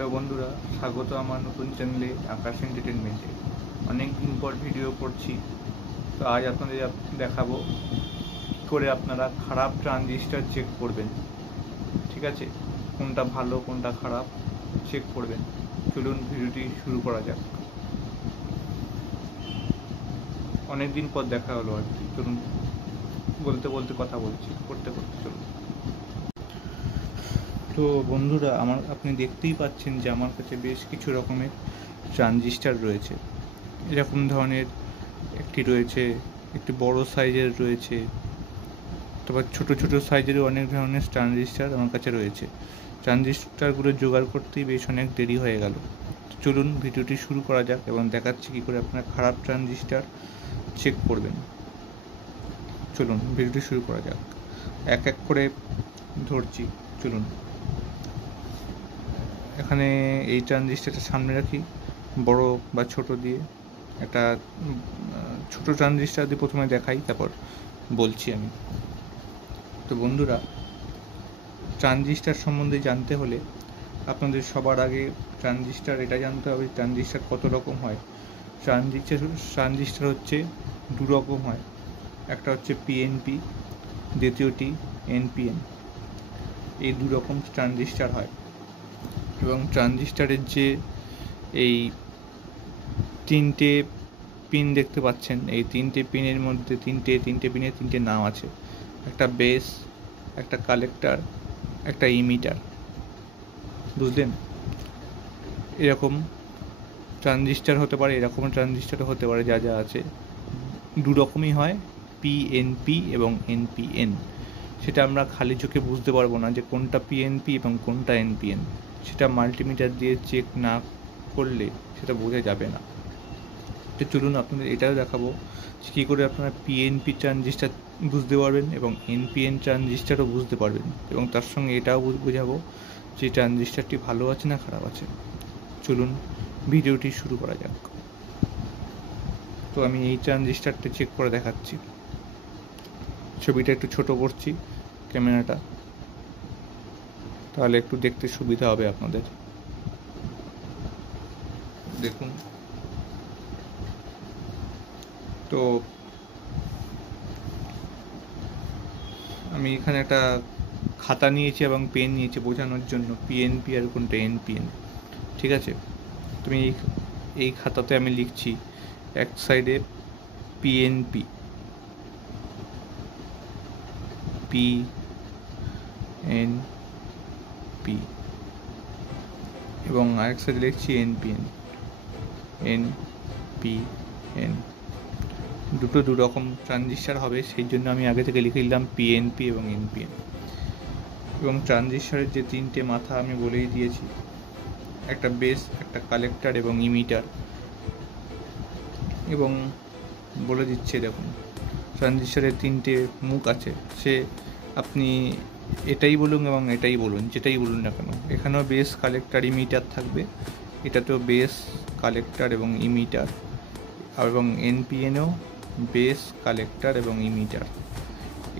Hello বন্ধুরা, স্বাগত আমার নতুন চ্যানেলে আকাশ এন্টারটেনমেন্টে। অনেক দিন পর ভিডিও করছি, তো আজ আপনাদের দেখাবো কী করে আপনারা খারাপ ট্রানজিস্টার চেক করবেন। ঠিক আছে, কোনটা ভালো কোনটা খারাপ চেক করবেন। চলুন ভিডিওটি শুরু করা যাক। অনেক দিন পর দেখা হলো আর কি। চলুন, বলতে বলতে কথা বলছি, করতে করতে চলুন। তো বন্ধুরা, আপনি দেখতেই পাচ্ছেন যে আমার কাছে বেশ কিছু রকমের ট্রানজিস্টার রয়েছে। এরকম ধরনের একটি রয়েছে, একটি বড় সাইজের রয়েছে, তারপর ছোটো ছোটো সাইজেরও অনেক ধরনের ট্রানজিস্টার আমার কাছে রয়েছে। ট্রানজিস্টারগুলো জোগাড় করতেই বেশ অনেক দেরি হয়ে গেল। চলুন ভিডিওটি শুরু করা যাক এবং দেখাচ্ছি কী করে আপনারা খারাপ ট্রানজিস্টার চেক করবেন। চলুন ভিডিওটি শুরু করা যাক। এক এক করে ধরছি, চলুন। এখানে এই ট্রানজিস্টারটা সামনে রাখি, বড় বা ছোট দিয়ে। একটা ছোট ট্রানজিস্টার দিয়ে প্রথমে দেখাই, তারপর বলছি আমি। তো বন্ধুরা, ট্রানজিস্টার সম্বন্ধে জানতে হলে আপনাদের সবার আগে ট্রানজিস্টার এটা জানতে হবে ট্রানজিস্টার কত রকম হয়। ট্রানজিস্টার হচ্ছে দু রকম হয়, একটা হচ্ছে পিএনপি, দ্বিতীয়টি এনপিএন। এই দু রকম ট্রানজিস্টার হয় এবং ট্রানজিস্টারের যে এই তিনটে পিন দেখতে পাচ্ছেন, এই তিনটে পিনের মধ্যে তিনটে পিনের তিনটে নাম আছে। একটা বেস, একটা কালেক্টর, একটা ইমিটার। বুঝলেন? এরকম ট্রানজিস্টার হতে পারে, এরকম ট্রানজিস্টার হতে পারে। যা যা আছে দু রকমই হয়, পিএনপি এবং এনপিএন। সেটা আমরা খালি চোখে বুঝতে পারবো না যে কোনটা পিএনপি এবং কোনটা এনপিএন। সেটা মাল্টিমিটার দিয়ে চেক না করলে সেটা বোঝা যাবে না। তো চলুন আপনাদের এটাও দেখাবো কী করে আপনারা পিএনপি ট্রানজিস্টার বুঝতে পারবেন এবং এনপিএন ট্রানজিস্টারও বুঝতে পারবেন, এবং তার সঙ্গে এটাও বোঝাবো যে ট্রানজিস্টারটি ভালো আছে না খারাপ আছে। চলুন ভিডিওটি শুরু করা যাক। তো আমি এই ট্রানজিস্টারটা চেক করে দেখাচ্ছি। ছবিটা একটু ছোট করছি, ক্যামেরাটা, তাহলে একটু দেখতে সুবিধা হবে আপনাদের। দেখুন, তো আমি এখানে একটা খাতা নিয়েছি এবং পেন নিয়েছি বোঝানোর জন্য পিএনপি আর কোনটা এনপিএন। ঠিক আছে, তুমি এই খাতাতে আমি লিখছি এক সাইডে পিএনপি, পিএনপি, এবং আরেক সাইডে লিখছি এনপিএন, এনপিএন। দুটো দু রকম ট্রানজিস্টার হবে, সেই জন্য আমি আগে থেকে লিখে দিলাম পিএনপি এবং এনপিএন। এবং ট্রানজিস্টারের যে তিনটে মাথা আমি বলেই দিয়েছি, একটা বেস, একটা কালেক্টর এবং ইমিটার। এবং বলে দিচ্ছে, দেখুন ট্রানজিস্টারের তিনটে মুখ আছে। সে আপনি এটাই বলুন এবং এটাই বলুন, যেটাই বলুন না কেন, এখানেও বেস, কালেক্টর, ইমিটার থাকবে। এটাতেও বেস, কালেক্টর এবং ইমিটার, এবং এনপিএনও বেস, কালেক্টর এবং ইমিটার।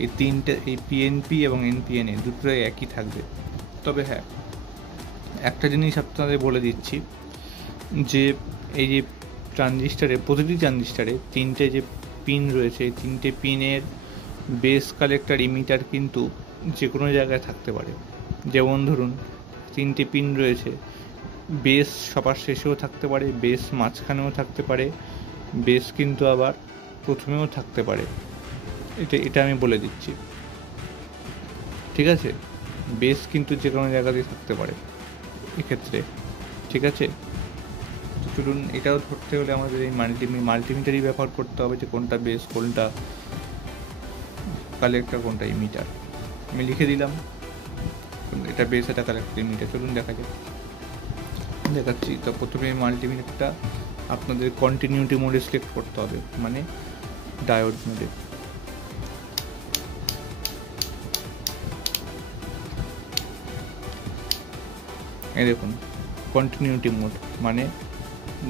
এই তিনটে, এই পিএনপি এবং এনপিএনএ দুটোই একই থাকবে। তবে হ্যাঁ, একটা জিনিস আপনাদের বলে দিচ্ছি যে এই যে ট্রানজিস্টারে, প্রতিটি ট্রানজিস্টারে তিনটে যে পিন রয়েছে, এই তিনটে পিনের বেস, কালেক্টর, ইমিটার কিন্তু যে কোনো জায়গায় থাকতে পারে। যেমন ধরুন তিনটে পিন রয়েছে, বেস সবার শেষেও থাকতে পারে, বেস মাঝখানেও থাকতে পারে, বেস কিন্তু আবার প্রথমেও থাকতে পারে। এটা আমি বলে দিচ্ছি। ঠিক আছে, বেস কিন্তু যে কোনো জায়গাতেই থাকতে পারে এক্ষেত্রে। ঠিক আছে, তো চলুন, এটাও ধরতে হলে আমাদের এই মাল্টিমিটারই ব্যবহার করতে হবে, যে কোনটা বেস, কোনটা কালেক্টর, কোনটা ইমিটার। আমি লিখে দিলাম, এটা বেস, এটা কালেক্টর, ইমিটার। চলুন দেখাচ্ছি। তো প্রথমে মাল্টিমিটারটা আপনাদের কন্টিনিউটি মোডে সিলেক্ট করতে হবে, মানে ডায়োড মোডে। এই দেখুন, কন্টিনিউটি মোড মানে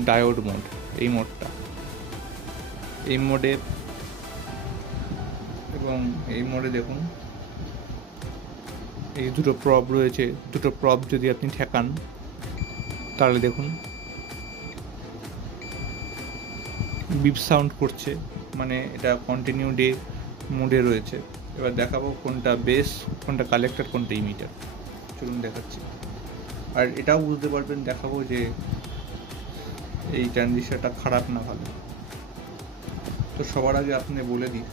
ডায়োড মোড, এই মোডটা, এই মোডে। এবং এই মোডে দেখুন এই দুটো প্রব রয়েছে, দুটো প্রব যদি আপনি ঠেকান, তাহলে দেখুন বিপ সাউন্ড করছে, মানে এটা কন্টিনিউ ডে মোডে রয়েছে। এবার দেখাবো কোনটা বেস, কোনটা কালেক্টর, কোনটা ইমিটার। চলুন দেখাচ্ছি। আর এটাও বুঝতে পারবেন, দেখাবো যে এই ট্রানজিস্টারটা খারাপ না ভালো। তো সবার আগে আপনি বলে দিই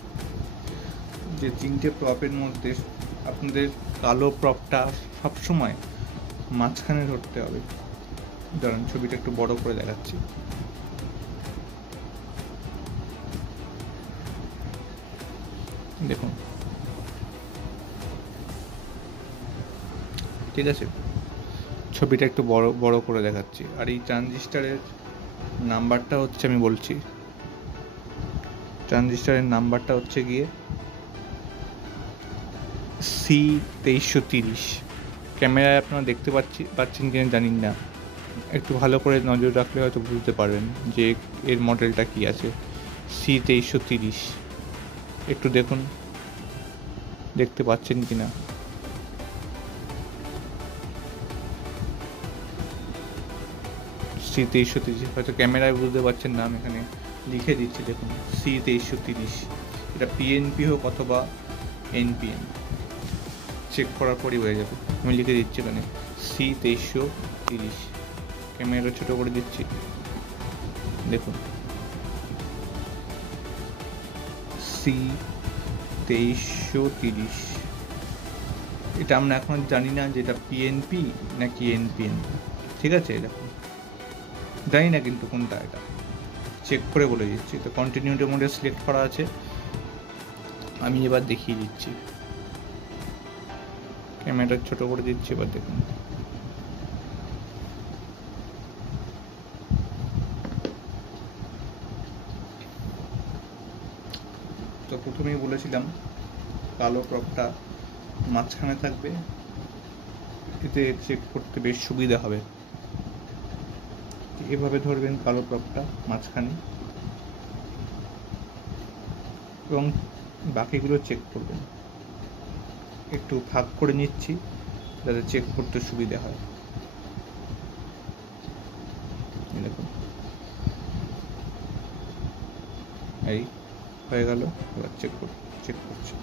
যে 3টে প্রপের মধ্যে আপনাদের কালো প্রপটা সবসময় মাঝখানে ধরতে হবে। ধরুন ছবিটা একটু বড় করে দেখাচ্ছি। দেখুন, ঠিক আছে, ছবিটা একটু বড় করে দেখাচ্ছি। আর এই ট্রানজিস্টারের নাম্বারটা হচ্ছে, আমি বলছি, ট্রানজিস্টারের নাম্বারটা হচ্ছে গিয়ে C2330। ক্যামেরায় আপনারা দেখতে পাচ্ছেন কিনা জানি না, একটু ভালো করে নজর রাখলে হয়তো বুঝতে পারবেন যে এর মডেলটা কি আছে। C2330 একটু দেখুন, দেখতে পাচ্ছেন কিনা। C2330 হয়তো ক্যামেরায় বুঝতে পারছেন না, আমি এখানে লিখে দিচ্ছি। দেখুন C2330, এটা পিএনপি হোক অথবা এনপিএন, চেক করার পরই হয়ে যাবে। আমি লিখে দিচ্ছি এখানে C2330, ক্যামেরা ছোটো করে দিচ্ছি। দেখুন C2330, এটা আমরা এখন জানি না যে এটা পিএনপি নাকি এনপিএন। ঠিক আছে, দেখুন জানি না কিন্তু কোনটা, এটা চেক করে বলে দিচ্ছি। তো কন্টিনিউটি মোডে সিলেক্ট করা আছে, আমি এবার দেখিয়ে দিচ্ছি। ক্যামেরাটা ছোট করে দিচ্ছি, এবার দেখুন। তো প্রথমেই বলেছিলাম কালো প্রপটা মাঝখানে থাকবে, এতে চেক করতে বেশ সুবিধা হবে। এভাবে ধরবেন কালো প্রপটা মাঝখানে এবং বাকিগুলো চেক করবেন। একটু ভাগ করে নিচ্ছি যাতে চেক করতে সুবিধা হয়। দেখুন এই হয়ে গেল, এবার চেক করছি।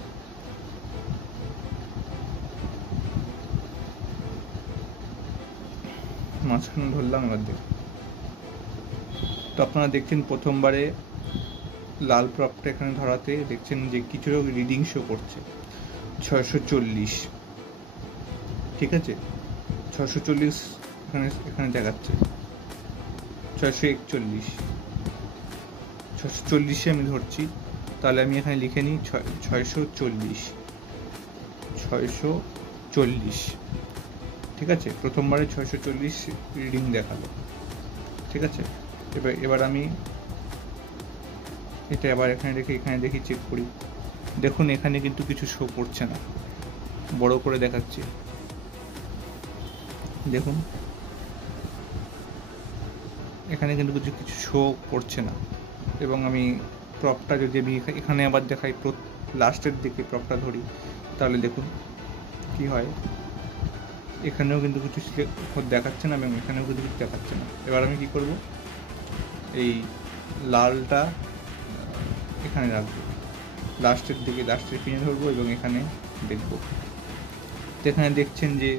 মাঝখানে ধরলাম, এবার দেখুন। তো আপনারা দেখছেন প্রথমবারে লাল প্রপটা এখানে ধরাতে দেখছেন যে কিছু রিডিং শো করছে 640। ঠিক আছে, 640 এখানে দেখাচ্ছে। 641, 640-এ আমি ধরছি, তাহলে আমি এখানে লিখে নিই 640। ঠিক আছে, প্রথমবারে 640 রিডিং দেখালো। ঠিক আছে, এবার আমি এটা আবার এখানে রেখে এখানে দেখি, চেক করি। দেখুন এখানে কিন্তু কিছু শো করছে না, বড় করে দেখাচ্ছি। দেখুন এখানে কিন্তু কিছু শো করছে না। এবং আমি প্রপটা যদি আমি এখানে আবার দেখাই, লাস্টের দিকে প্রপটা ধরি, তাহলে দেখুন কি হয়। এখানেও কিন্তু কিছু দেখাচ্ছে না এবং এখানেও কিন্তু কিছু দেখাচ্ছে না। এবার আমি কি করব, এই লালটা এখানে রাখবো, লাস্টের দিকে, লাস্টের পিনে ধরবো এবং এখানে দেখব। তো এখানে দেখছেন যে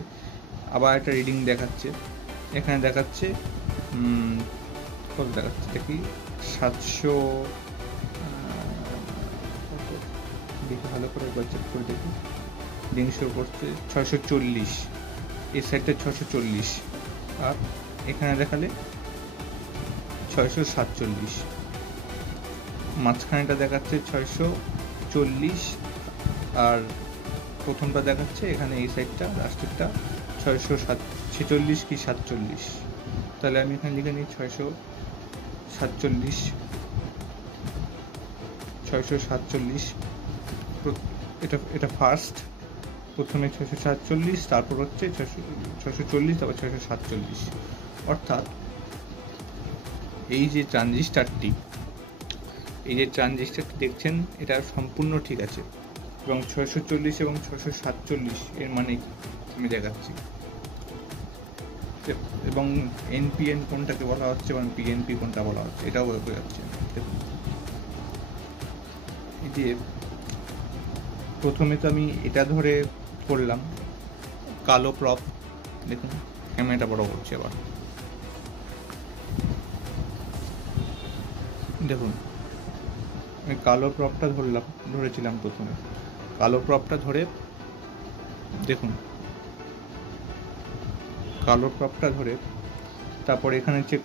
আবার একটা রিডিং দেখাচ্ছে। এখানে দেখাচ্ছে কত দেখাচ্ছে দেখি, 700, দেখি ভালো করে একবার চেক করে দেখি। রিডিং শো করছে 640, এই সাইডটা 640, আর এখানে দেখালে 647। মাঝখানেটা দেখাচ্ছে 640, আর প্রথমটা দেখাচ্ছে এখানে এই সাইডটা, লাস্টেরটা 646 কি 47। তাহলে আমি এখানে লিখে নিই 647। এটা ফার্স্ট, প্রথমে 647, তারপর হচ্ছে 640, তারপর 647। অর্থাৎ এই যে ট্রানজিস্টারটি দেখছেন, এটা সম্পূর্ণ ঠিক আছে। এবং 640 এবং 647 এর মানে আমি দেখাচ্ছি। এবং এনপিএন কোনটাকে বলা হচ্ছে এবং পিএনপি কোনটা বলা হচ্ছে এটাও বোঝা যাচ্ছে। দেখুন এই যে প্রথমে তো আমি এটা ধরে করলাম কালো প্রপ, দেখুন ক্যামেরাটা বড় করছে আবার, দেখুন আমি কালো প্রপটা ধরেছিলাম প্রথমে, কালো প্রপটা ধরে দেখুন কালো প্রপটা ধরে তারপর এখানে চেক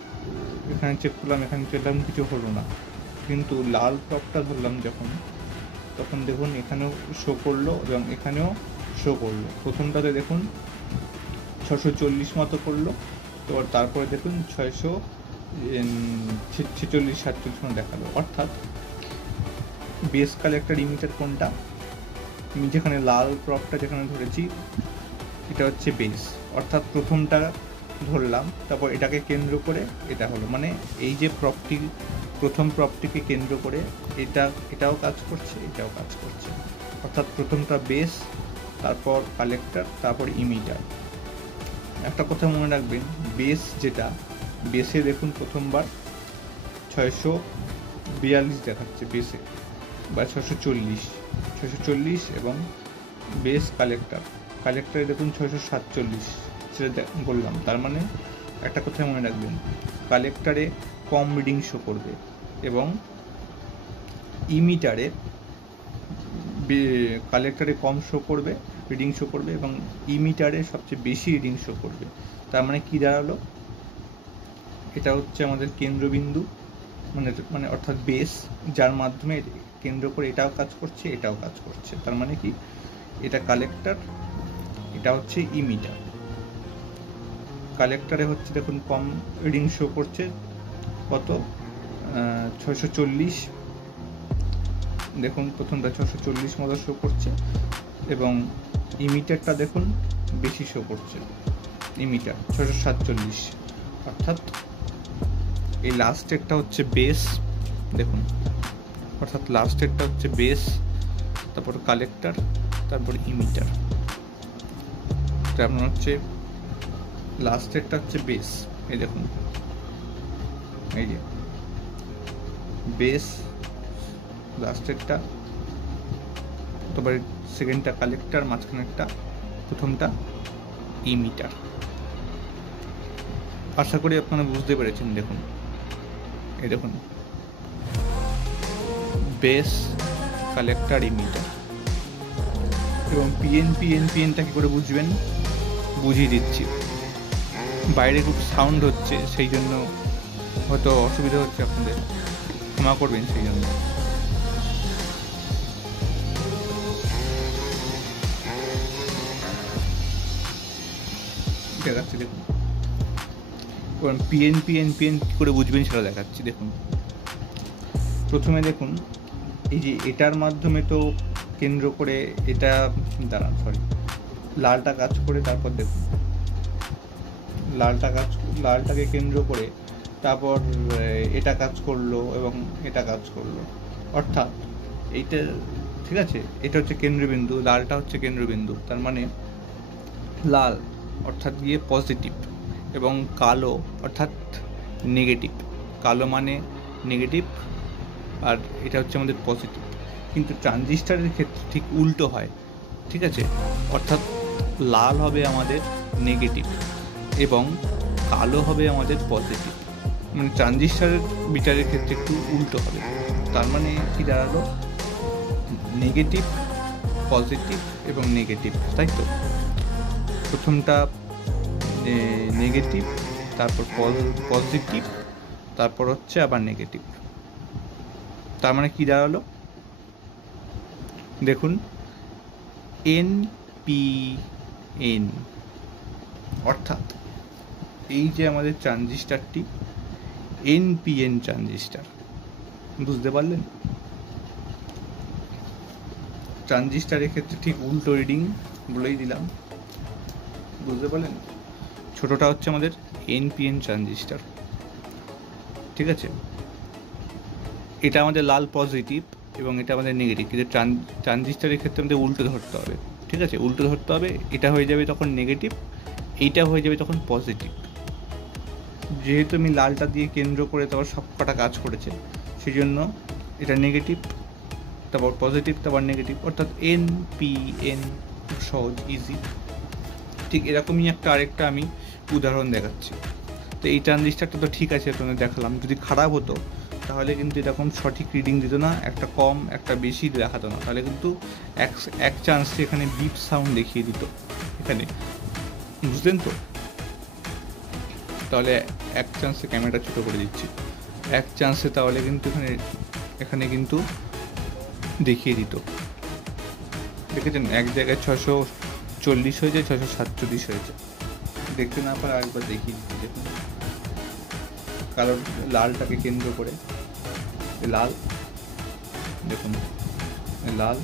করলাম, এখানে চেকলাম, কিছু হলো না, কিন্তু লাল প্রপটা ধরলাম যখন, তখন দেখুন এখানেও শো করলো এবং এখানেও শো করলো। প্রথমটাতে দেখুন 640 মতো করলো, তো তারপরে দেখুন 646-47 দেখালো। অর্থাৎ বেস কালেক্টর ইমিটার কোনটা, আমি যেখানে লাল প্রপটা যেখানে ধরেছি এটা হচ্ছে বেস, অর্থাৎ প্রথমটা ধরলাম তারপর এটাকে কেন্দ্র করে এটা হলো, মানে এই যে প্রথম প্রপটিকে কেন্দ্র করে এটাও কাজ করছে, এটাও কাজ করছে, অর্থাৎ প্রথমটা বেস, তারপর কালেক্টর, তারপর ইমিটার। একটা কথা মনে রাখবেন, যেটা বেসে দেখুন প্রথমবার 642 দেখাচ্ছে বেসে, বা 640 এবং বেস কালেক্টরে দেখুন 647 সেটা বললাম। তার মানে একটা কথা মনে রাখবেন, কালেক্টরে কম রিডিং শো করবে এবং ইমিটারে কালেক্টরে কম রিডিং শো করবে এবং ইমিটারে সবচেয়ে বেশি রিডিং শো করবে। তার মানে কি দাঁড়ালো, এটা হচ্ছে আমাদের কেন্দ্রবিন্দু, মানে অর্থাৎ বেস, যার মাধ্যমে কেন্দ্র করে এটাও কাজ করছে, এটাও কাজ করছে। তার মানে কি, এটা কালেক্টর, এটা হচ্ছে ইমিটার। কালেক্টরে হচ্ছে দেখুন কম রিডিং শো করছে, কত 640, দেখুন প্রথমটা 640 মতো শো করছে এবং ইমিটারটা দেখুন বেশি শো করছে, ইমিটার 647। অর্থাৎ এই লাস্টেরটা হচ্ছে বেস, দেখুন অর্থাৎ লাস্টেরটা হচ্ছে বেস, তারপর কালেক্টর, তারপর ইমিটার। আপনার হচ্ছে লাস্টেরটা হচ্ছে বেস, এই দেখুন এই যে বেস লাস্টেরটা, তারপরে সেকেন্ডটা কালেক্টর, মাঝখানেরটা প্রথমটা ইমিটার। আশা করি আপনারা বুঝতে পেরেছেন। দেখুন এই দেখুন বেস, কালেক্টর, ইমিটার। এবং এনপিএনটা কি করে বুঝবেন বুঝিয়ে দিচ্ছি। বাইরে খুব সাউন্ড হচ্ছে, সেই জন্য হয়তো অসুবিধা হচ্ছে, আপনাদের ক্ষমা করবেন সেই জন্য। দেখাচ্ছি দেখুন, এনপিএন কি করে বুঝবেন সেটা দেখাচ্ছি। দেখুন প্রথমে দেখুন এই যে এটার মাধ্যমে তো কেন্দ্র করে এটা লালটা কাজ করে, তারপর দেখুন লালটাকে কেন্দ্র করে তারপর এটা কাজ করলো এবং এটা কাজ করলো। অর্থাৎ এইটা ঠিক আছে, এটা হচ্ছে কেন্দ্রবিন্দু, লালটা হচ্ছে কেন্দ্রবিন্দু। তার মানে লাল অর্থাৎ গিয়ে পজিটিভ এবং কালো অর্থাৎ নেগেটিভ। কালো মানে নেগেটিভ আর এটা হচ্ছে আমাদের পজিটিভ। কিন্তু ট্রানজিস্টরের ক্ষেত্রে ঠিক উল্টো হয়, ঠিক আছে, অর্থাৎ লাল হবে আমাদের নেগেটিভ এবং কালো হবে আমাদের পজিটিভ। মানে ট্রানজিস্টরের মিটারের ক্ষেত্রে একটু উল্টো হবে। তার মানে কি দাঁড়ালো, নেগেটিভ, পজিটিভ এবং নেগেটিভ, তাই তো। প্রথমটা নেগেটিভ, তারপর পজিটিভ, তারপর হচ্ছে আবার নেগেটিভ। তার মানে কি দাঁড়ালো, দেখুন NPN, অর্থাৎ এই যে আমাদের ট্রানজিস্টারটি NPN ট্রানজিস্টার। বুঝতে পারলেন? ট্রানজিস্টারের ক্ষেত্রে ঠিক উল্টো রিডিং বলেই দিলাম, বুঝতে পারলেন? ছোটটা হচ্ছে আমাদের NPN ট্রানজিস্টার, ঠিক আছে। এটা আমাদের লাল পজিটিভ এবং এটা আমাদের নেগেটিভ, কিন্তু ট্রানজিস্টারের ক্ষেত্রে আমাদের উল্টো ধরতে হবে, ঠিক আছে, উল্টো ধরতে হবে। এটা হয়ে যাবে তখন নেগেটিভ, এইটা হয়ে যাবে তখন পজিটিভ। যেহেতু আমি লালটা দিয়ে কেন্দ্র করে তারপর সব কটা কাজ করেছে, সেই জন্য এটা নেগেটিভ, তারপর পজিটিভ, তারপর নেগেটিভ, অর্থাৎ এন পি এন, খুব সহজ, ইজি। ঠিক এরকমই আরেকটা আমি উদাহরণ দেখাচ্ছি। তো এই ট্রানজিস্টারটা তো ঠিক আছে, তোমাদের দেখালাম। যদি খারাপ হতো তাহলে কিন্তু এরকম সঠিক রিডিং দিত না, একটা কম একটা বেশি দেখাতো না, তাহলে কিন্তু এক চান্সে এখানে বিপ সাউন্ড দেখিয়ে দিত এখানে, বুঝলেন তো? তাহলে এক চান্সে ক্যামেরাটা ছোটো করে দিচ্ছি, এক চান্সে তাহলে কিন্তু এখানে কিন্তু দেখিয়ে দিত, দেখেছেন? এক জায়গায় 640 হয়েছে, 647 হয়েছে। দেখতে না পারে আরেকবার দেখিয়ে দিচ্ছি, দেখুন কারণ লালটাকে কেন্দ্র করে লাল, দেখুন লাল,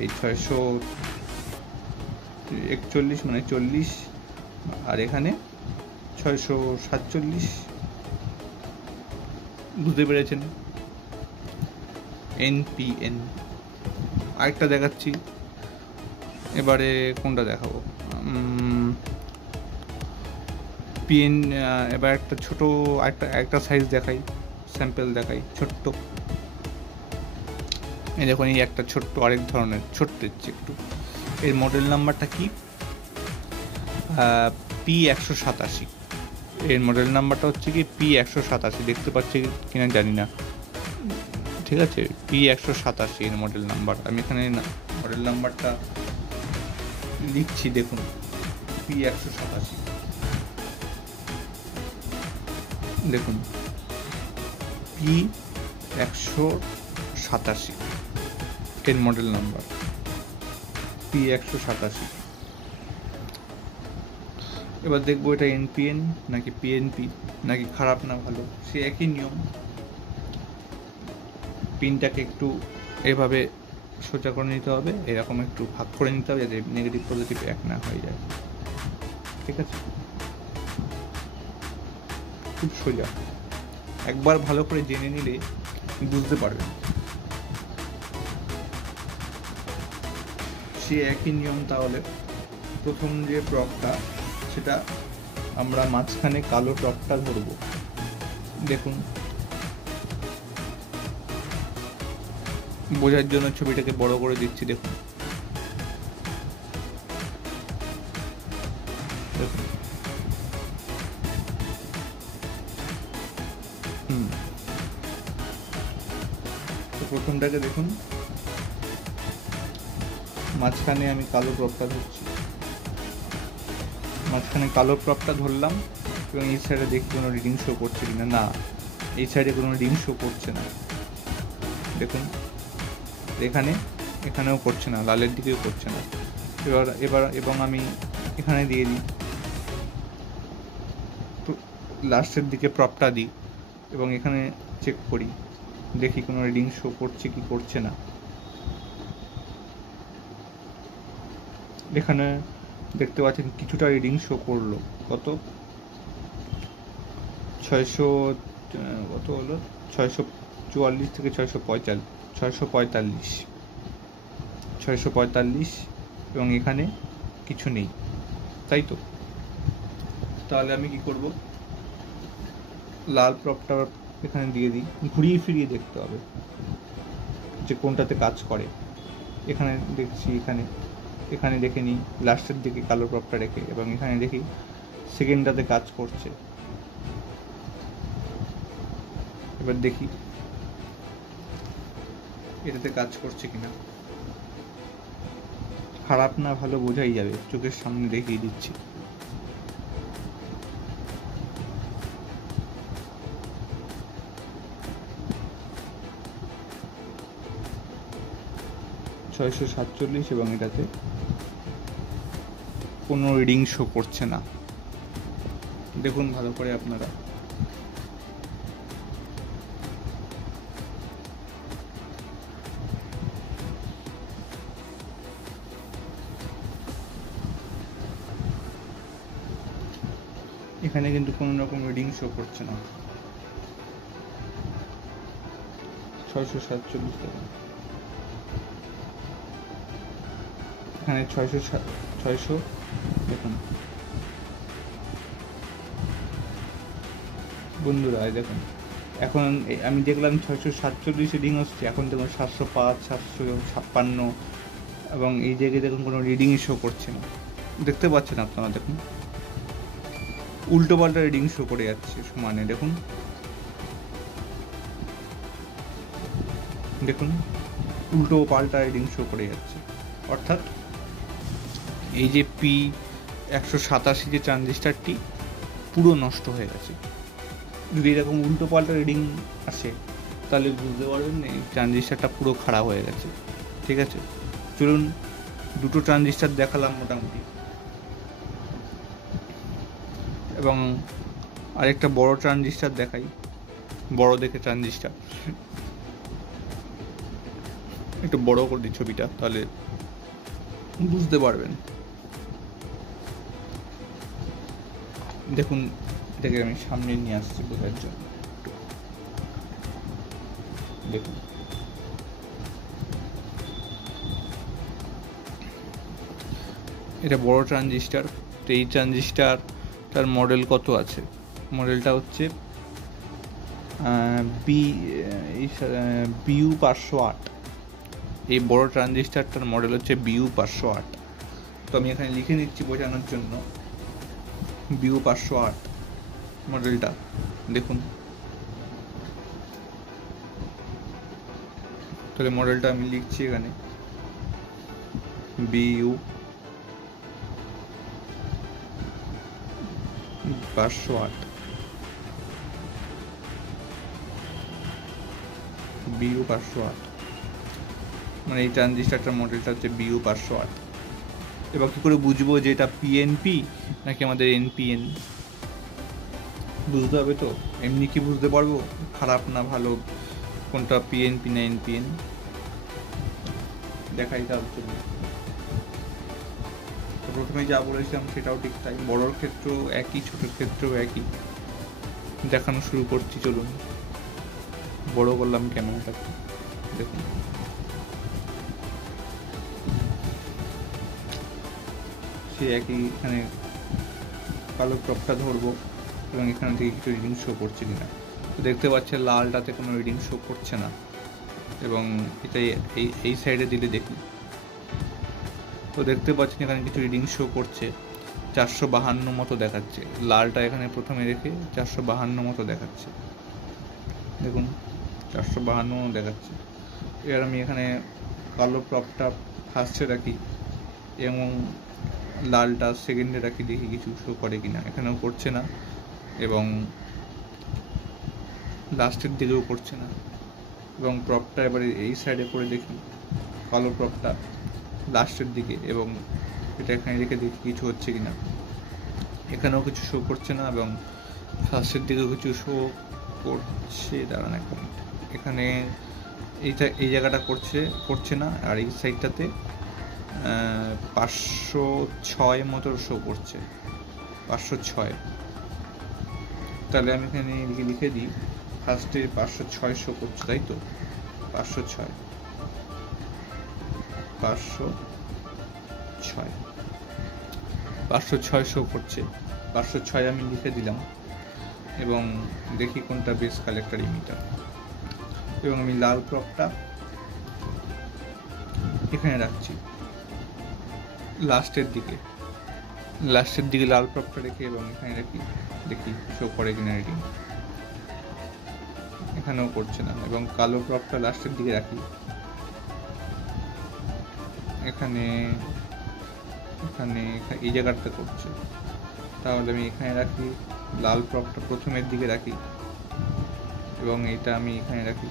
এই 641 মানে 40, আর এখানে 647, বুঝতে পেরেছেন? NPN। আরেকটা দেখাচ্ছি, এবারে কোনটা দেখাবো? পিএন। এবার একটা ছোট একটা সাইজ দেখাই, স্যাম্পল দেখাই, ছোট্ট। এই দেখুন, এই একটা ছোট্ট আরেক ধরনের, ছোট্ট একটু। এর মডেল নাম্বারটা কি? P187। এর মডেল নাম্বারটা হচ্ছে কি P187, দেখতে পাচ্ছি কিনা জানি না, ঠিক আছে? P187 এর মডেল নাম্বার। আমি এখানে মডেল নাম্বারটা লিখছি, দেখুন P187, দেখুন P187 এর মডেল নাম্বার, P187। এবার দেখবো এটা NPN নাকি PNP, নাকি খারাপ না ভালো, সে একই নিয়ম। পিনটাকে একটু এভাবে সোজা করে নিতে হবে, এরকম একটু ভাগ করে নিতে হবে যাতে নেগেটিভ পজিটিভ এক না হয়ে যায়, ঠিক আছে? খুব সোজা, একবার ভালো করে জেনে নিলে বুঝতে পারবেন। সে একই নিয়ম। তাহলে প্রথম যে প্রপটা, সেটা আমরা মাঝখানে কালো প্রপটা ধরবো, দেখুন বোঝার জন্য ছবিটাকে বড় করে দিচ্ছি, দেখুন দেখুন তো প্রথমটাকে দেখুন, মাঝখানে আমি কালো প্রপটা ধরছি, মাঝখানে কালো প্রপটা ধরলাম, এবং এই সাইডে দেখি কোনো রিডিং শো করছে কিনা। না, এই সাইডে কোনো রিডিং শো করছে না, দেখুন এখানেও করছে না, লালের দিকেও করছে না। এবং আমি এখানে দিয়ে দিই, লাস্টের দিকে প্রপটা দিই, এবং এখানে চেক করি, দেখি কোনো রিডিং শো করছে কি করছে না। এখানে দেখতে পাচ্ছেন কিছুটা রিডিং শো করলো, কত 644 থেকে 645, এবং এখানে কিছু নেই, তাই তো? তাহলে আমি কি করব? লাল প্রপটা এখানে দিয়ে দিই, ঘুরিয়ে ফিরিয়ে দেখতে হবে যে কোনটাতে কাজ করে। এখানে দেখছি, এখানে দেখে নিই লাস্টের দিকে কালো প্রপটা রেখে, এবং এখানে দেখি সেকেন্ডটাতে কাজ করছে। এবার দেখি এটাতে কাজ করছে কিনা। খারাপ না ভালো বোঝাই যাবে, চোখের সামনে দেখিয়ে দিচ্ছি। $647, এবং এটাতে কোনো রিডিং শো করছে না, দেখুন ভালো করে আপনারা। এখানে কিন্তু কোনো রকম রিডিং শো করছে না, 647 এখানে 600, দেখুন বন্ধুরা দেখুন, এখন আমি দেখলাম 647 রিডিং হচ্ছে, এখন দেখুন 705, 756, এবং এই জায়গায় দেখুন কোনো রিডিংই শো করছে না। দেখতে পাচ্ছেন আপনারা, দেখুন উল্টো পাল্টা রিডিং শো করে যাচ্ছে সমানে। দেখুন দেখুন উল্টো পাল্টা রিডিং শো করে যাচ্ছে, অর্থাৎ এই যে P187 যে ট্রানজিস্টারটি পুরো নষ্ট হয়ে গেছে। যদি এরকম উল্টো পাল্টা রিডিং আসে তাহলে বুঝতে পারবেন এই ট্রানজিস্টারটা পুরো খারাপ হয়ে গেছে। ঠিক আছে, চলুন দুটো ট্রানজিস্টার দেখালাম মোটামুটি, এবং আরেকটা বড় ট্রানজিস্টার দেখাই, বড় দেখে ট্রানজিস্টার। একটু বড় করে দিই ছবিটা, তাহলে বুঝতে পারবেন। দেখুন, এটাকে আমি সামনে নিয়ে আসছি বোঝার জন্য। দেখুন এটা বড় ট্রানজিস্টার। তো এই ট্রানজিস্টারটার মডেল কত আছে? মডেলটা হচ্ছে BU508। এই বড় ট্রানজিস্টারটার মডেল হচ্ছে BU508। তো আমি এখানে লিখে নিচ্ছি বোঝানোর জন্য, BU508 মডেলটা। দেখুন, তাহলে মডেলটা আমি লিখছি এখানে BU508। BU508 মানে এই ট্রানজিস্টারটার মডেলটা হচ্ছে BU508। এবার কী করে বুঝবো যে এটা পিএনপি নাকি আমাদের এনপিএন? বুঝতে হবে তো, এমনি কি বুঝতে পারবো খারাপ না ভালো, কোনটা পিএনপি না এনপিএন? দেখাই তার জন্য তো প্রথমে যা বলেছিলাম সেটাও ঠিক তাই, বড়োর ক্ষেত্রেও একই, ছোটোর ক্ষেত্রেও একই। দেখানো শুরু করছি, চলুন। বড় করলাম ক্যামেরাটাকে, দেখুন সে একই। এখানে কালো টপটা ধরবো এবং এখান থেকে কিছু রিডিং শো করছে কিনা। তো দেখতে পাচ্ছেন লালটাতে কোনো রিডিং শো করছে না, এবং এটাই এই সাইডে দিলে দেখি তো দেখতে পাচ্ছেন এখানে কিছু রিডিং শো করছে। 452 মতো দেখাচ্ছে। লালটা এখানে প্রথমে রেখে 452 মতো দেখাচ্ছে। দেখুন 452 মতো দেখাচ্ছে। এবার আমি এখানে কালো প্রপটা ফার্স্টে রাখি এবং লালটা সেকেন্ডে রাখি, দেখি কিছু শো করে কিনা। এখানেও করছে না, এবং লাস্টের দিকেও করছে না। এবং প্রপটা এবারে এই সাইডে করে দেখি, কালো প্রপটা লাস্টের দিকে, এবং এটা এখানে রেখে দেখি কিছু হচ্ছে কিনা। এখানেও কিছু শো করছে না, এবং ফার্স্টের দিকেও কিছু শো করছে। দাঁড়ান এক মিনিট, এখানে এই জায়গাটা করছে না, আর এই সাইডটাতে 506 মতো শো করছে, 506। তাহলে আমি এখানে লিখে দিই, ফার্স্টে 506 শো করছে, তাই তো? 506 শো করছে। 506 আমি লিখে দিলাম, এবং দেখি কোনটা বেস কালেক্টর ইমিটার। এবং আমি লাল প্রপটা এখানে রাখছি লাস্টের দিকে লাল প্রপটা রেখে, এবং এখানে রাখি, দেখি শো করে কিনা রিডিং। এখানেও করছে না, এবং কালো প্রপটা লাস্টের দিকে রাখি। এখানে এই জায়গাটা করছে, তাহলে আমি এখানে রাখি। লাল প্রপটা প্রথমের দিকে রাখি, এবং এটা আমি এখানে রাখি।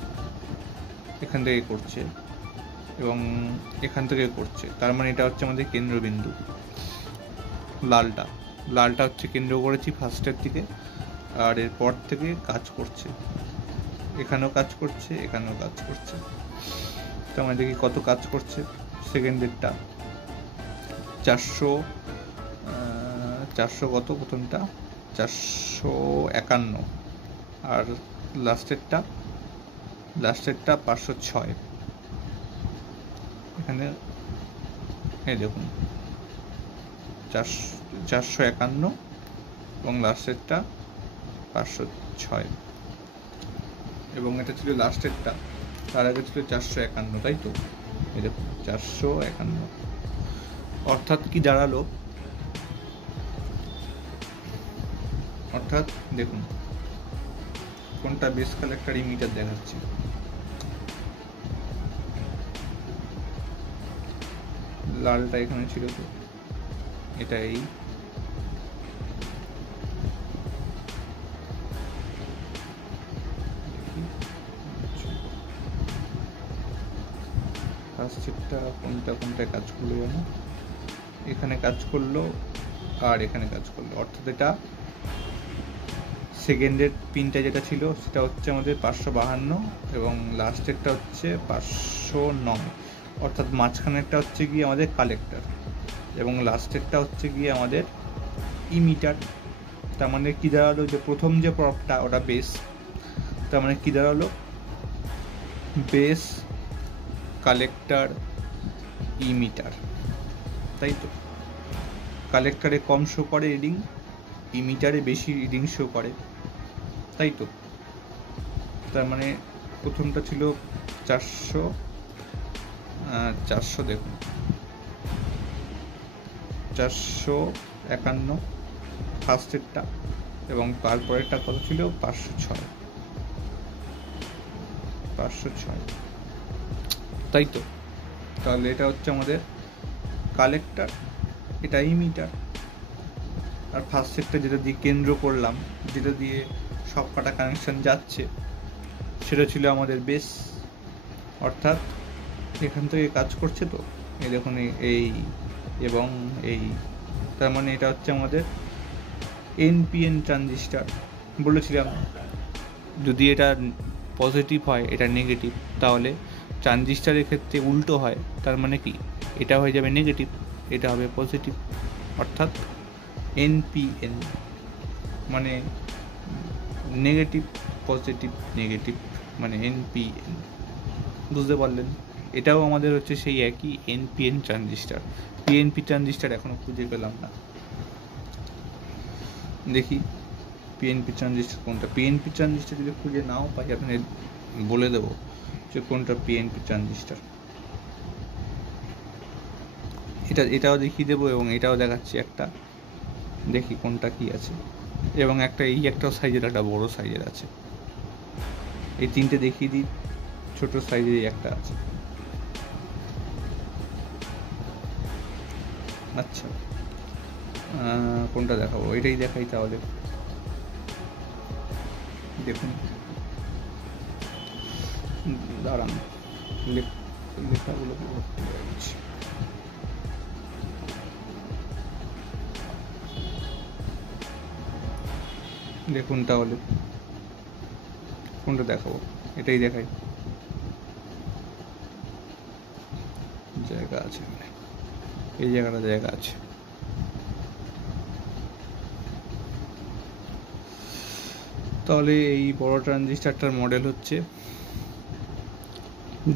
এখান থেকে করছে, এবং এখান থেকে করছে, তার মানে এটা হচ্ছে আমাদের কেন্দ্রবিন্দু। লালটা হচ্ছে কেন্দ্র করেছি ফার্স্টের দিকে, আর এরপর থেকে কাজ করছে, এখানেও কাজ করছে, এখানেও কাজ করছে। তো আমরা দেখি কত কাজ করছে। সেকেন্ডেরটা 400 কত, প্রথমটা 451, আর লাস্টেরটা 506। এখানে এই দেখুন 451, এবং লাস্টেরটা 506, এবং এটা ছিল লাস্টেরটা, তার আগে ছিল 451, তাই তো? এই দেখুন 451, অর্থাৎ কি দাঁড়ালো, অর্থাৎ দেখুন কোনটা বেস কালেক্টর ইমিটার দেখাচ্ছে। লালটা এখানে ছিল তো, এটা এই ফার্স্টেরটা কোনটা কোনটায় কাজ করলো যেন, এখানে কাজ করলো আর এখানে কাজ করলো, অর্থাৎ এটা সেকেন্ডের পিনটা যেটা ছিল সেটা হচ্ছে আমাদের 552 এবং লাস্টেরটা হচ্ছে 509, অর্থাৎ মাঝখানেরটা হচ্ছে গিয়ে আমাদের কালেক্টর এবং লাস্টেরটা হচ্ছে গিয়ে আমাদের ইমিটার। তার মানে কী দাঁড়ালো, যে প্রথম যে প্রপটা ওটা বেস, তার মানে কী দাঁড়ালো, বেস কালেক্টর ইমিটার, তাই তো? কালেক্টরে কম শো করে রিডিং, ইমিটারে বেশি রিডিং শো করে, তাই তো? তার মানে প্রথমটা ছিল 400 দেখুন 451 ফার্স্টেরটা, এবং তারপরেরটা কত ছিল 506, তাই তো? তাহলে এটা হচ্ছে আমাদের কালেক্টর, এটা ইমিটার, আর ফার্স্টেরটা যেটা দিয়ে কেন্দ্র করলাম, যেটা দিয়ে সব কটা কানেকশন যাচ্ছে, সেটা ছিল আমাদের বেস, অর্থাৎ এখান থেকে কাজ করছে তো, এই দেখুন এই এবং এই, তার মানে এটা হচ্ছে আমাদের এনপিএন ট্রানজিস্টার। বলেছিলাম যদি এটা পজিটিভ হয় এটা নেগেটিভ, তাহলে ট্রানজিস্টারের ক্ষেত্রে উল্টো হয়, তার মানে কি এটা হয়ে যাবে নেগেটিভ, এটা হবে পজিটিভ, অর্থাৎ এনপিএন মানে নেগেটিভ পজিটিভ নেগেটিভ মানে এনপিএন, বুঝতে পারলেন? এটাও আমাদের হচ্ছে সেই একই এনপিএন ট্রানজিস্টার। পিএনপি ট্রানজিস্টার এখনো খুঁজে পেলাম না, দেখি পিএনপি ট্রানজিস্টার কোনটা। পিএনপি ট্রানজিস্টার যদি খুঁজে নাও পাই আপনাকে বলে দেবো যে কোনটা পিএনপি ট্রানজিস্টার। এটাও দেখিয়ে দেবো এবং এটাও দেখাচ্ছি একটা, দেখি কোনটা কি আছে, এবং একটা এই একটা সাইজের একটা বড় সাইজের আছে, এই তিনটে দেখিয়ে দিই, ছোট সাইজের একটা আছে। আচ্ছা কোনটা দেখাবো, এটাই দেখাই তাহলে। দেখুন দাঁড়ান, লেখাগুলো ভর্তি হয়ে গেছে। দেখুন তাহলে কোনটা দেখাবো, এটাই দেখাই, জায়গা আছে, এই জায়গাটা জায়গা আছে। তাহলে এই বড় ট্রানজিস্টারটার মডেল হচ্ছে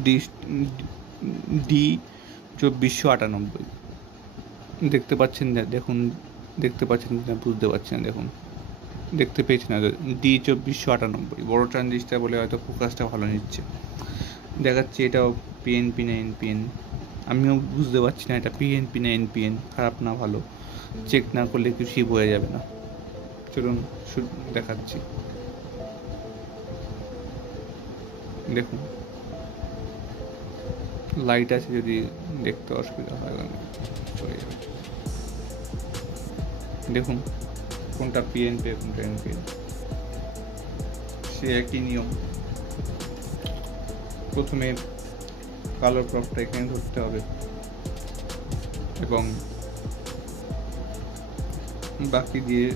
D2498। দেখতে পাচ্ছেন, দেখুন দেখতে পাচ্ছেন না, বুঝতে পারছেন, দেখুন দেখতে পেয়েছি না, D2498 বড় ট্রানজিস্টার বলে হয়তো ফোকাসটা ভালো নিচ্ছে দেখাচ্ছে। এটাও পিএনপি না এনপিএন আমিও বুঝতে পারছি না, এটা পিএনপি না এনপিএন, খারাপ না ভালো চেক না করলে কিছুই বোঝা যাবে না। চলুন দেখাচ্ছি, দেখুন লাইট আছে, যদি দেখতে অসুবিধা হয় চলে যাবে। দেখুন কোনটা পিএনপি কোনটা এনপিএন, সে একই নিয়ম। প্রথমে কালো প্রপটা এখানে ধরতে হবে এবং বাকি দিয়ে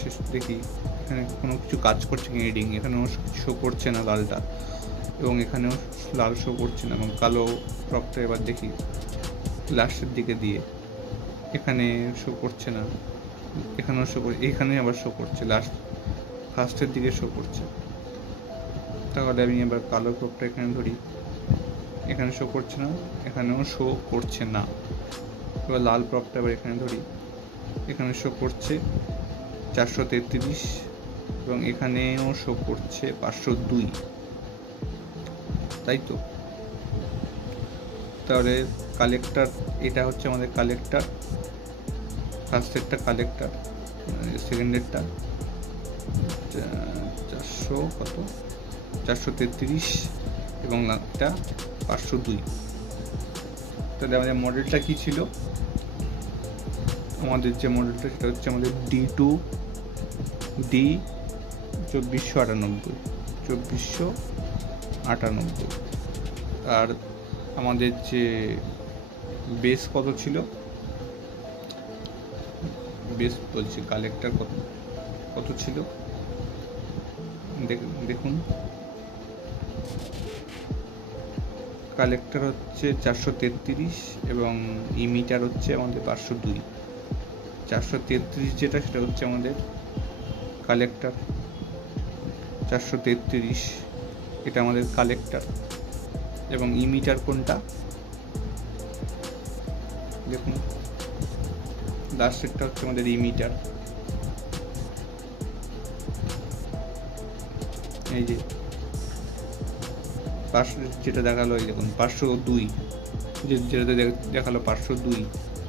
শেষ দেখি এখানে কোনো কিছু কাজ করছে কি রিডিং, এখানেও শো করছে না লালটা, এবং এখানেও লাল শো করছে না, এবং কালো প্রপটা এবার দেখি লাস্টের দিকে দিয়ে, এখানে শো করছে না, এখানেও শো করছে, এখানে আবার শো করছে, লাস্ট ফার্স্টের দিকে শো করছে। তাহলে আমি এবার কালো প্রপটা এখানে ধরি, এখানে শো করছে না, এখানেও শো করছে না। এবার লাল প্রপটা এবার এখানে ধরি, এখানে শো করছে 433 এবং এখানেও শো করছে 502, তাই তো। তাহলে কালেক্টর, এটা হচ্ছে আমাদের কালেক্টর, ফার্স্টেরটা কালেক্টর, সেকেন্ডেরটা 433 এবং এটা 502। তাহলে আমাদের মডেলটা কি ছিল? আমাদের যে মডেলটা সেটা হচ্ছে আমাদের D2 2498। আর আমাদের যে বেস কত ছিল, বেস বলছি কালেক্টর কত ছিল দেখুন। কালেক্টর হচ্ছে 433 এবং ইমিটার হচ্ছে আমাদের 502। 433 যেটা সেটা হচ্ছে আমাদের কালেক্টর, 433 এটা আমাদের কালেক্টর। এবং ইমিটার কোনটা দেখুন, লাস্টেরটা হচ্ছে আমাদের ইমিটার। এই যে যেটা দেখালো, এই দেখুন 502, যেটাতে দেখালো 502,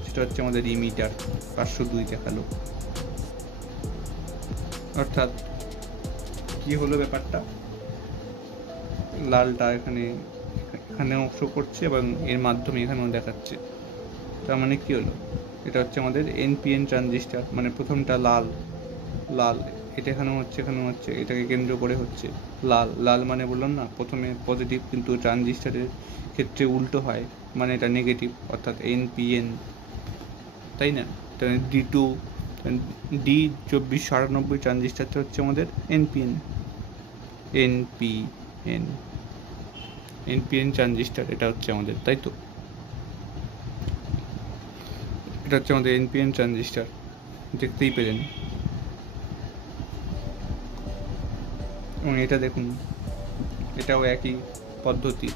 সেটা হচ্ছে আমাদের ইমিটার, 502 দেখালো। অর্থাৎ কি হলো ব্যাপারটা, লালটা এখানেও শো করছে এবং এর মাধ্যমে এখানেও দেখাচ্ছে। তার মানে কি হলো, এটা হচ্ছে আমাদের NPN ট্রানজিস্টার, মানে প্রথমটা লাল, এটা এখানেও হচ্ছে, এটাকে কেন্দ্র করে হচ্ছে লাল মানে বললাম না প্রথমে পজিটিভ, কিন্তু ট্রানজিস্টারের ক্ষেত্রে উল্টো হয়, মানে এটা নেগেটিভ, অর্থাৎ NPN, তাই না। D2498 ট্রানজিস্টারটা হচ্ছে আমাদের NPN ট্রানজিস্টার, এটা হচ্ছে আমাদের, তাই তো। এটা হচ্ছে আমাদের NPN ট্রানজিস্টার, দেখতেই পেলেন। এবং এটা দেখুন, এটাও একই পদ্ধতি,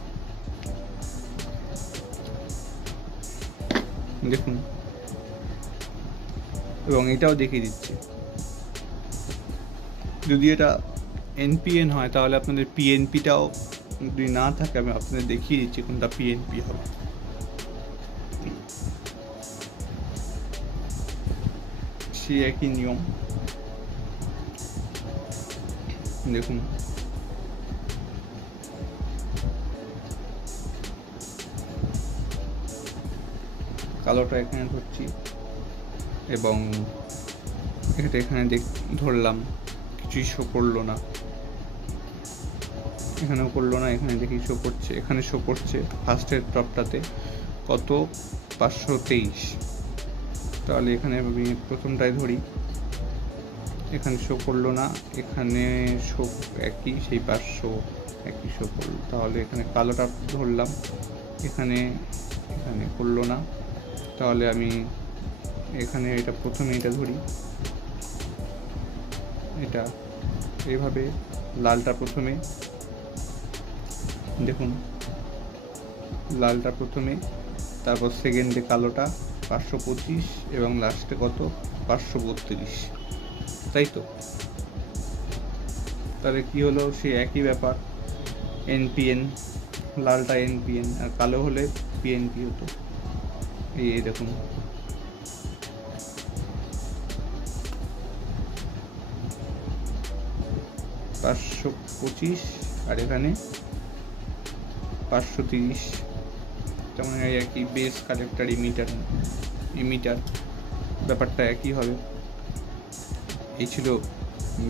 দেখুন। এবং এটাও দেখিয়ে দিচ্ছে, যদি এটা NPN হয় তাহলে আপনাদের PNPটাও যদি না থাকে, আমি আপনাদের দেখিয়ে দিচ্ছি কোনটা PNP হবে। সেই একই নিয়ম, দেখুন। কালোটা এখানে ধরছি এবং এটা এখানে ধরলাম, কিছুই শো করলো না, এখানেও করলো না, এখানে দেখি শো করছে, এখানে শো করছে ফার্স্টের টপটাতে কত 523। তাহলে এখানে আমি প্রথমটাই ধরি, এখানে শো করলো না, এখানে শো একই, সেই 500 একই শো করলো। তাহলে এখানে কালোটা ধরলাম, এখানে করলো না, তাহলে আমি এখানে এটা প্রথমে এটা ধরি, এটা এইভাবে লালটা প্রথমে, দেখুন লালটা প্রথমে, তারপর সেকেন্ডে কালোটা 525 এবং লাস্টে কত 532, তাই তো। তাহলে কি হলো, সেই একই ব্যাপার, NPN, লালটা NPN আর কালো হলে PNP হতো। এই দেখুন, $525 আর এখানে 530, যেমন একই বেস কালেক্টর ইমিটার ব্যাপারটা একই হবে। এই ছিল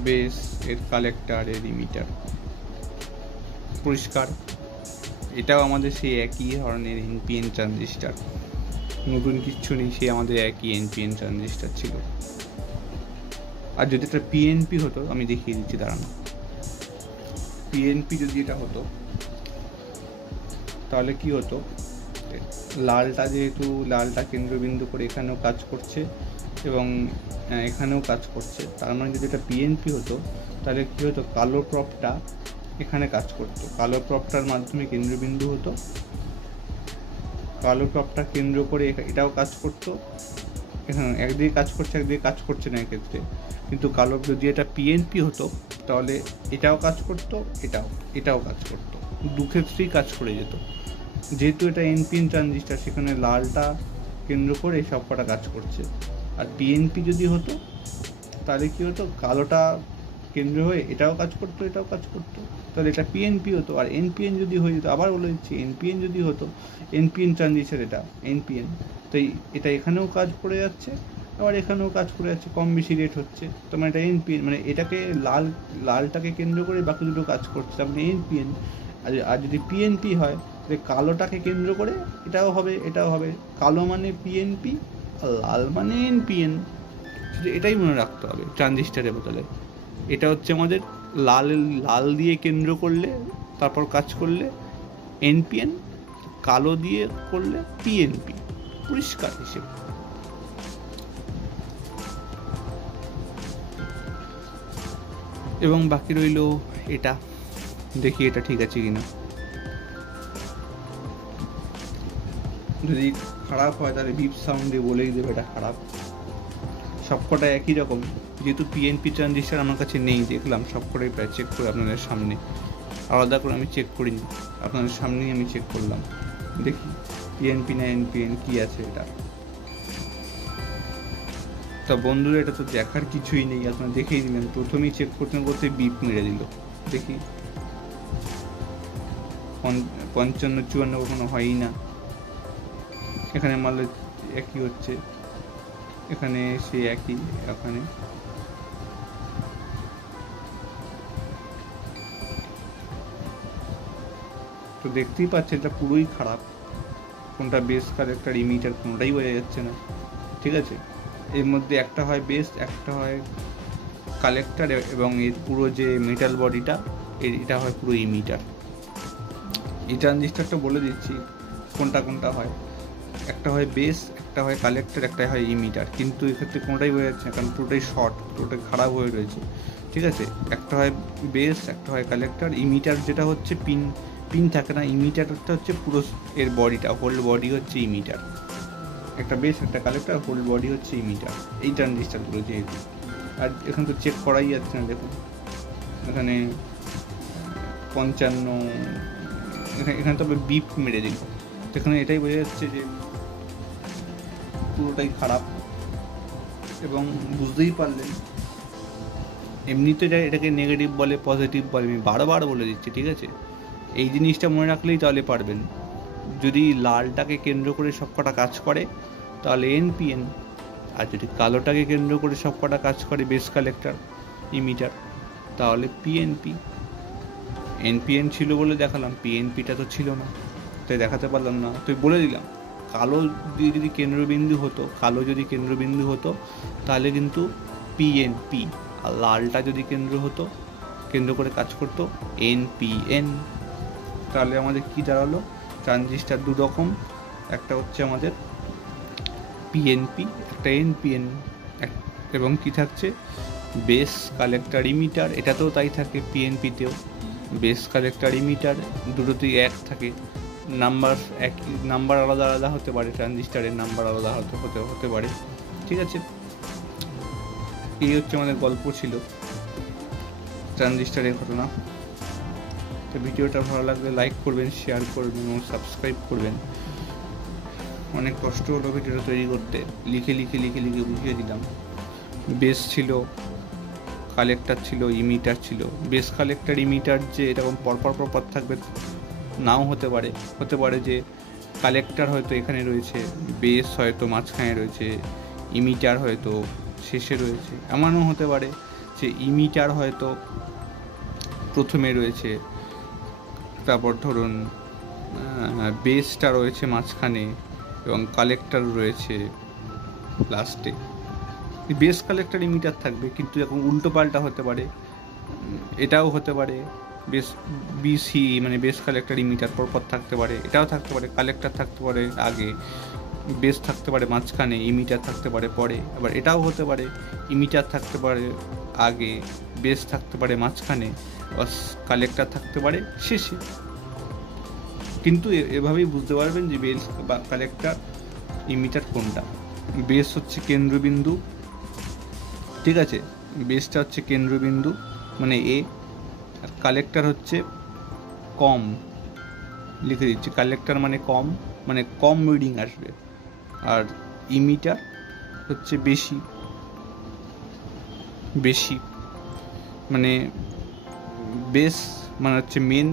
বেস এর কালেক্টর এর ইমিটার, পরিষ্কার। এটাও আমাদের সেই একই ধরনের NPN ট্রানজিস্টার, নতুন কিচ্ছু নেই, সেই আমাদের একই NPN ট্রানজিস্টার ছিল। আর যদি এটা PNP হতো, আমি দেখিয়ে দিচ্ছি দাঁড়ান, PNP যদি এটা হতো তাহলে কি হতো, লালটা যেহেতু লালটা কেন্দ্রবিন্দু করে এখানেও কাজ করছে এবং এখানেও কাজ করছে, তার মানে যদি এটা PNP হতো তাহলে কি হতো, কালো প্রপটা এখানে কাজ করতো, কালো প্রপটার মাধ্যমে কেন্দ্রবিন্দু হতো, কালো প্রপটা কেন্দ্র করে এটাও কাজ করতো এখানে একদিকে কাজ করছে, একদিকে কাজ করছে না এক্ষেত্রে। কিন্তু কালো যদি এটা পিএনপি হতো তাহলে এটাও কাজ করতো, এটাও কাজ করতো, দুক্ষেত্রেই কাজ করে যেত। যেহেতু এটা এনপিএন ট্রানজিস্টার, সেখানে লালটা কেন্দ্র করে সব কটা কাজ করছে। আর পিএনপি যদি হতো তাহলে কী হতো, কালোটা কেন্দ্র হয়ে এটাও কাজ করতো, এটাও কাজ করতো, তাহলে এটা পিএনপি হতো। আর এনপিএন যদি হয়ে যেত, আবার বলে দিচ্ছি, এনপিএন যদি হতো, এনপিএন ট্রানজিস্টার এটা এনপিএন, তাই এটা এখানেও কাজ করে যাচ্ছে, আবার এখানেও কাজ করে যাচ্ছে, কম বেশি রেট হচ্ছে, তো মানে এটা এনপিএন, মানে এটাকে লালটাকে কেন্দ্র করে বাকি দুটো কাজ করছে, তার মানে এনপিএন। আর যদি পিএনপি হয় তাহলে কালোটাকে কেন্দ্র করে এটাও হবে, এটাও হবে। কালো মানে পিএনপি, আর লাল মানে এনপিএন। শুধু এটাই মনে রাখতে হবে ট্রানজিস্টারের বদলে। এটা হচ্ছে আমাদের লাল দিয়ে কেন্দ্র করলে তারপর কাজ করলে এনপিএন, কালো দিয়ে করলে পিএনপি, পরিষ্কার হিসেবে। এবং বাকি রইল এটা, দেখি এটা ঠিক আছে কিনা। যদি খারাপ হয় তাহলে বিপ সাউন্ডে বলেই দেবে এটা খারাপ। সবকটা একই রকম, যেহেতু পিএনপি ট্রানজিস্টার আমার কাছে নেই, দেখলাম সবকটাই প্রায় চেক করে আপনাদের সামনে, আলাদা করে আমি চেক করিনি, আপনাদের সামনেই আমি চেক করলাম। দেখি পিএনপি না এনপিএন কী আছে এটা। তা বন্ধুরা, এটা তো দেখার কিছুই নেই, আপনারা দেখেই দিলেন। প্রথমেই চেক করতে করতে বিপ মেরে দিল। দেখি 55-54 কখনো হয়ই না। এখানে মারলে একই হচ্ছে, এখানে সে একই, এখানে তো দেখতেই পাচ্ছে এটা পুরোই খারাপ। কোনটা বেস কালেক্টর ইমিটার কোনটাই বোঝা যাচ্ছে না। ঠিক আছে, এর মধ্যে একটা হয় বেস, একটা হয় কালেক্টর, এবং এর পুরো যে মেটাল বডিটা এটা হয় পুরো ইমিটার। এই ট্রানজিস্টারটা বলে দিচ্ছি কোনটা কোনটা হয়। একটা হয় বেস, একটা হয় কালেক্টর, একটা হয় ইমিটার। কিন্তু এক্ষেত্রে কোনোটাই বোঝা যাচ্ছে না, কারণ পুরোটাই শর্ট, পুরোটাই খারাপ হয়ে রয়েছে। ঠিক আছে, একটা হয় বেস, একটা হয় কালেক্টর। ইমিটার যেটা হচ্ছে পিন থাকে না, ইমিটারটা হচ্ছে পুরো এর বডিটা, হোল বডি হচ্ছে ইমিটার। একটা বেস, একটা কালেক্টর, হোল বডি হচ্ছে ইমিটার, এই ট্রানজিস্টারগুলো যেহেতু। আর এখানে তো চেক করাই যাচ্ছে না, দেখুন এখানে 55, এখানে তবে বিপ মেরে দিল। এখানে এটাই বোঝা যাচ্ছে যে পুরোটাই খারাপ। এবং বুঝতেই পারলেন, এমনিতে এটাকে নেগেটিভ বলে, পজিটিভ বলে, আমি বারবার বলে দিচ্ছি। ঠিক আছে, এই জিনিসটা মনে রাখলেই তাহলে পারবেন। যদি লালটাকে কেন্দ্র করে সব কটা কাজ করে তাহলে এনপিএন, আর যদি কালোটাকে কেন্দ্র করে সব কটা কাজ করে বেস কালেক্টর ইমিটার তাহলে পিএনপি। এনপিএন ছিল বলে দেখালাম, পিএনপিটা তো ছিল না, তাই দেখাতে পারলাম না, তো বলে দিলাম। কালো দিয়ে যদি কেন্দ্রবিন্দু হতো তাহলে কিন্তু পিএনপি, আর লালটা যদি কেন্দ্র করে কাজ করতো এনপিএন। তাহলে আমাদের কি দাঁড়ালো, ট্রানজিস্টার দু রকম, একটা হচ্ছে আমাদের পিএনপি, একটা এনপিএন। এবং কি থাকছে, বেস কালেক্টর ইমিটার, এটাতেও তাই থাকে, পিএনপিতেও বেস কালেক্টর ইমিটার দুটোতেই এক থাকে। নাম্বার আলাদা আলাদা হতে পারে, ট্রানজিস্টারের নাম্বার আলাদা হতে পারে। ঠিক আছে, এই হচ্ছে আমাদের গল্প ছিল ট্রানজিস্টারের ঘটনা। তো ভিডিওটা ভালো লাগলে লাইক করবেন, শেয়ার করবেন এবং সাবস্ক্রাইব করবেন। অনেক কষ্ট হলো ভিডিওটা তৈরি করতে, লিখে বুঝিয়ে দিলাম। বেস ছিল, কালেক্টর ছিল, ইমিটার ছিল। বেস কালেক্টর ইমিটার যে এরকম পরপর থাকবে নাও হতে পারে যে কালেক্টর হয়তো এখানে রয়েছে, বেস হয়তো মাঝখানে রয়েছে, ইমিটার হয়তো শেষে রয়েছে। এমনও হতে পারে যে ইমিটার হয়তো প্রথমে রয়েছে, তারপর ধরুন বেসটা রয়েছে মাঝখানে এবং কালেক্টর রয়েছে লাস্টে। বেস কালেক্টর ইমিটার থাকবে, কিন্তু এখন উল্টো পাল্টা হতে পারে। এটাও হতে পারে বিসি মানে বেস কালেক্টর ইমিটার পরপর থাকতে পারে, এটাও থাকতে পারে, কালেক্টর থাকতে পারে আগে, বেস থাকতে পারে মাঝখানে, ইমিটার থাকতে পারে পরে। আবার এটাও হতে পারে ইমিটার থাকতে পারে আগে, বেস থাকতে পারে মাঝখানে, কালেক্টর থাকতে পারে শেষে। কিন্তু এভাবেই বুঝতে পারবেন যে বেস বা কালেক্টর ইমিটার কোনটা। বেস হচ্ছে কেন্দ্রবিন্দু, ঠিক আছে, বেসটা হচ্ছে কেন্দ্রবিন্দু মানে এ, আর কালেক্টর হচ্ছে কম, লিখে দিচ্ছি, কালেক্টর মানে কম রিডিং আসবে, আর ইমিটার হচ্ছে বেশি মানে বেস মানে হচ্ছে মেন,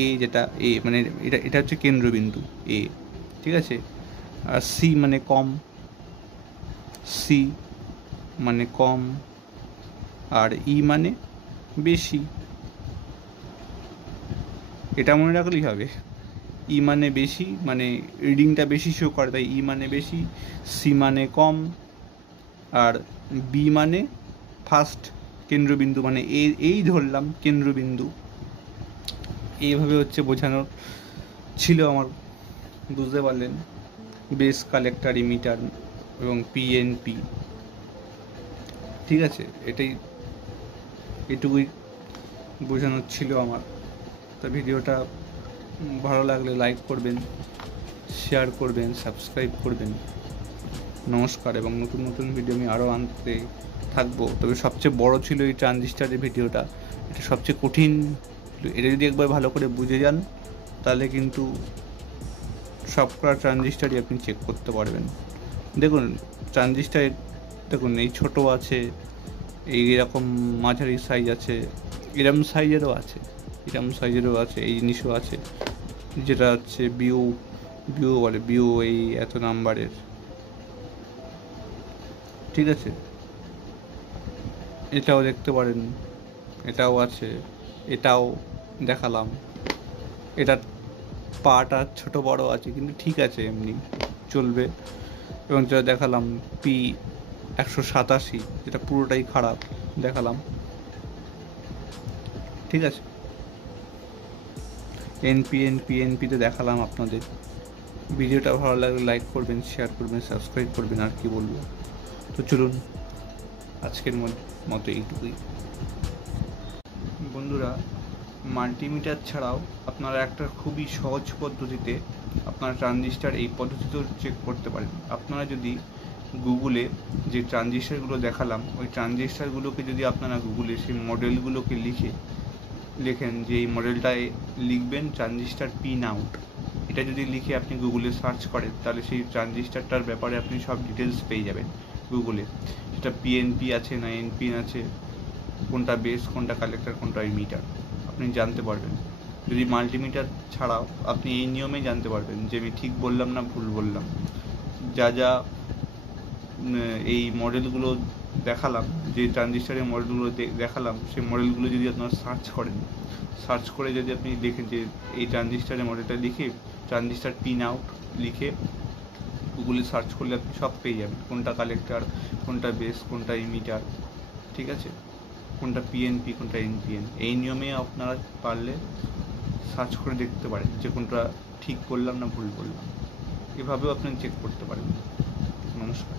এ যেটা এ মানে এটা হচ্ছে কেন্দ্রবিন্দু এ, ঠিক আছে, আর সি মানে কম, আর ই মানে বেশি। এটা মনে রাখলেই হবে, ই মানে বেশি, মানে রিডিংটা বেশি শো করে, তাই ই মানে বেশি, সি মানে কম, আর বি মানে ফার্স্ট কেন্দ্রবিন্দু, মানে এই ধরলাম কেন্দ্রবিন্দু। এইভাবে হচ্ছে বোঝানোর ছিল আমার, বুঝতে পারলেন? বেস, কালেক্টর, ইমিটার এবং পিএনপি, ঠিক আছে, এটুকুই বোঝানোর ছিল আমার। তা ভিডিওটা ভালো লাগলে লাইক করবেন, শেয়ার করবেন, সাবস্ক্রাইব করবেন। নমস্কার, এবং নতুন নতুন ভিডিও আমি আরও আনতে থাকবো। তবে সবচেয়ে বড় ছিল এই ট্রানজিস্টারের ভিডিওটা, এটা সবচেয়ে কঠিন। এটা যদি একবার ভালো করে বুঝে যান তাহলে কিন্তু সবকটা ট্রানজিস্টারই আপনি চেক করতে পারবেন। দেখুন ট্রানজিস্টার, দেখুন এই ছোটো আছে, এইরকম মাঝারি সাইজ আছে, এরম সাইজেরও আছে, এই জিনিসও আছে, যেটা হচ্ছে বিও বলে, এই এত নাম্বারের, ঠিক আছে, এটাও দেখতে পারেন, এটাও আছে, এটাও দেখালাম, এটার পাটা ছোট বড় আছে কিন্তু ঠিক আছে, এমনি চলবে। এবং যেটা দেখালাম P187, যেটা পুরোটাই খারাপ দেখালাম, ঠিক আছে। পিএনপিতে দেখালাম আপনাদের। ভিডিওটা ভালো লাগলে লাইক করবেন, শেয়ার করবেন, সাবস্ক্রাইব করবেন, আর কি বলবো। তো চলুন আজকের মতো এইটুকুই। বন্ধুরা, মাল্টিমিটার ছাড়াও আপনারা একটা খুবই সহজ পদ্ধতিতে আপনারা ট্রানজিস্টার এই পদ্ধতিতেও চেক করতে পারেন। আপনারা যদি গুগলে যে ট্রানজিস্টারগুলো দেখালাম, ওই ট্রানজিস্টারগুলোকে যদি আপনারা গুগলে সেই মডেলগুলোকে লেখেন, যে এই মডেলটায় লিখবেন ট্রানজিস্টার পিন আউট, এটা যদি লিখে আপনি গুগলে সার্চ করেন তাহলে সেই ট্রানজিস্টারটার ব্যাপারে আপনি সব ডিটেলস পেয়ে যাবেন গুগলে। সেটা পিএনপি আছে না এনপিএন আছে, কোনটা বেস, কোনটা কালেক্টর, কোনটা ইমিটার, আপনি জানতে পারবেন। যদি মাল্টিমিটার ছাড়াও আপনি এই নিয়মে জানতে পারবেন যে আমি ঠিক বললাম না ভুল বললাম। যা এই মডেলগুলো দেখালাম, যে ট্রানজিস্টারের মডেলগুলো দেখালাম, সেই মডেলগুলো যদি আপনারা সার্চ করে যদি আপনি দেখেন যে এই ট্রানজিস্টারের মডেলটা লিখে ট্রানজিস্টার পিন আউট লিখে গুগলে সার্চ করলে আপনি সব পেয়ে যাবেন, কোনটা কালেক্টর, কোনটা বেস, কোনটা ইমিটার, ঠিক আছে, কোনটা পিএনপি, কোনটা এনপিএন। এই নিয়মে আপনারা পারলে সার্চ করে দেখতে পারেন যে কোনটা ঠিক বললাম না ভুল বললাম। এভাবেও আপনি চেক করতে পারেন। নমস্কার।